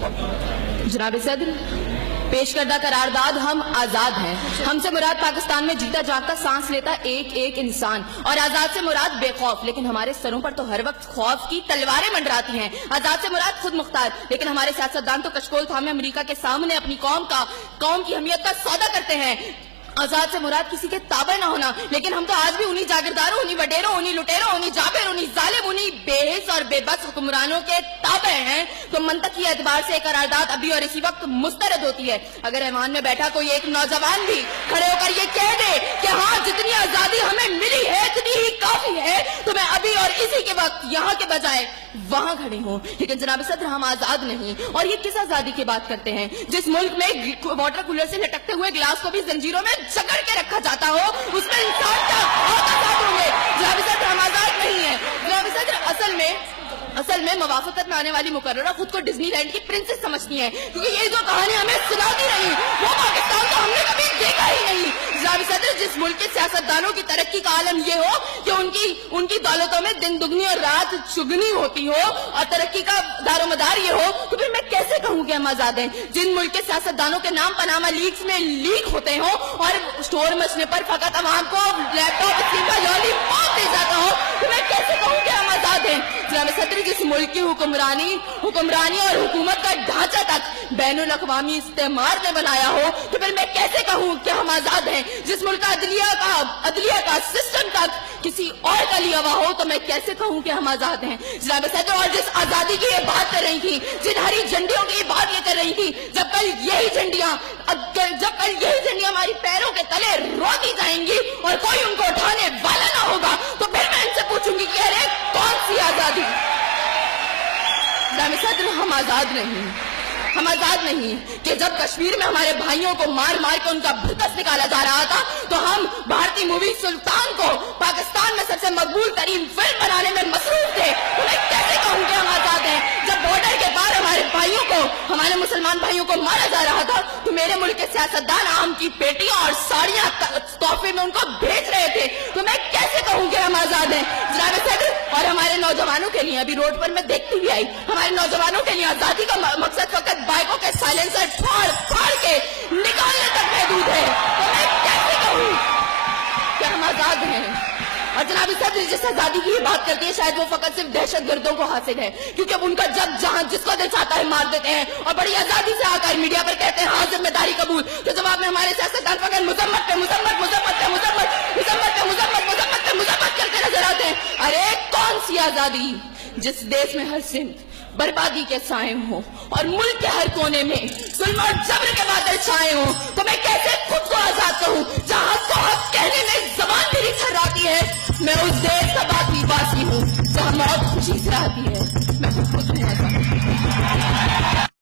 جناب صدر، پیش کردہ قرارداد ہم آزاد ہیں. ہم سے مراد پاکستان میں جیتا جاگتا سانس لیتا ایک ایک انسان، اور آزاد سے مراد بے خوف، لیکن ہمارے سروں پر تو ہر وقت خوف کی تلواریں منڈراتی ہیں. آزاد سے مراد خود مختار، لیکن ہمارے سیاستدان تو کشکول تھامے امریکہ کے سامنے اپنی قوم کی حمیت کا سودا کرتے ہیں. آزاد سے مراد کسی کے تابع نہ ہونا، لیکن ہم تو آج بھی انہی جاگیرداروں، انہی وڈیروں، انہی لٹیروں، انہی جابر، انہی ظالم، انہی بے حس اور بے بس حکمرانوں کے تابع ہیں. تو منطقی اعتبار سے ایک قرارداد ابھی اور اسی وقت مسترد ہوتی ہے. اگر ایوان میں بیٹھا کوئی ایک نوجوان بھی کھڑے ہو کر یہ کہہ دے کہ ہاں جتنی آزادی ہمیں ملی ہے اتنی ہی کافی ہے، تو میں ابھی اور اسی کے وقت یہاں کے بجائے وہاں کھڑی ہوں. لیکن جناب صدر، ہم آزاد نہیں. اور یہ کس آزادی کی بات کرتے ہیں جس ملک میں واٹر کولر سے لٹکتے ہوئے گلاس کو بھی زنجیروں میں جکڑ کے رکھا جاتا ہو، اس میں انسان کیا بہت آزاد ہوں گے. جناب صدر، ہم آزاد نہیں ہیں. جناب صدر، اصل میں موافقت میں آنے والی مقررہ خود کو ڈزنی لینڈ کی پرنسس سمجھتی ہیں، کیونکہ یہ جو کہانی ہمیں سناتی رہی وہ پاکستان کو ہم نے کبھی دیکھا ہی نہیں. جناب صدر، جس ملک کے سیاستدانوں کی ترقی کا عالم یہ ہو کہ ان کی دولتوں میں دن دگنی اور رات چگنی ہوتی ہو، اور ترقی کا دار و مدار یہ ہو، تو پھر میں کیسے کہوں کہ ہم آزاد ہیں؟ جن ملک کے سیاستدانوں کے نام پاناما لیکس میں لیک ہوتے ہوں اور اسٹور مچنے پر فقط عوام کو لیپ ٹاپ اسکیم کا لالی پاپ دے جاتا ہو، تو میں کیسے کہوں کہ ہم آزاد ہیں؟ جناب صدر، جس ملک کی حکمرانی اور حکومت کا ڈھانچہ تک بین الاقوامی استعمار نے بنایا ہو، تو پھر میں کیسے کہوں کہ ہم آزاد ہیں؟ جس ملک کا عدلیہ کا سسٹم تک کسی اور کا لیا ہوا ہو، تو میں کیسے کہوں کہ ہم آزاد ہیں؟ جناب صدر، اور جس آزادی کی یہ بات کر رہی تھی، جن ہری جھنڈیوں کی یہ بات یہ کر رہی تھی، جب کل یہی جھنڈیاں ہماری پیروں کے تلے روتی جائیں گی اور کوئی ان کو اٹھانے والا نہ ہوگا، تو پھر میں ان سے پوچھوں گی کہ ارے کون سی آزادی؟ جناب صدر، ہم آزاد نہیں کہ جب کشمیر میں ہمارے بھائیوں کو مار کے ان کا بھرکس نکالا جا رہا تھا، تو ہم بھارتی مووی سلطان کو پاکستان میں سب سے مقبول ترین فلم بنانے میں مصروف تھے. تو میں کیسے کہوں کہ ہم آزاد ہیں؟ جب بارڈر کے پار ہمارے مسلمان بھائیوں کو مارا جا رہا تھا، تو میرے ملک کے سیاستدان آم کی پیٹیاں اور ساڑیاں تحفے میں ان کو بھیج رہے تھے. تو میں کیسے کہوں کہ ہم آزاد ہیں؟ جناب صدر، اور ہمارے نوجوانوں کے لیے ابھی روڈ پر میں دیکھتی بھی آئی، ہمارے نوجوانوں کے لیے آزادی کا مقصد فقط بائکوں کے سائلنسر پھاڑ کے نکالنے تک محدود ہے. تو میں کیسے کہوں کہ ہم آزاد ہیں؟ اور جناب صدر، جس آزادی کی یہ بات کرتی ہے شاید وہ فقط صرف دہشت گردوں کو حاصل ہے، کیونکہ اب ان کا جہاں جس کو دل چاہتا ہے مار دیتے ہیں، اور بڑی آزادی سے آ کر میڈیا پر کہتے ہیں ہاں ذمہ داری قبول. تو جواب میں ہمارے سیاستدان فقط مذمت کرتے نظر آتے ہیں. ارے کون سی آزادی جس دیش میں ہر سمت بربادی کے سائے ہوں اور ملک کے ہر کونے میں ظلم اور جبر کے بادل چھائے ہوں؟ تو میں کیسے خود کو آزاد کہوں جہاں کو حق کہنے میں زبان میری تھراتی ہے؟ میں اس دیش کا باسی ہوں جہاں موت خوشی سے آتی ہے. میں خود نہیں آزاد.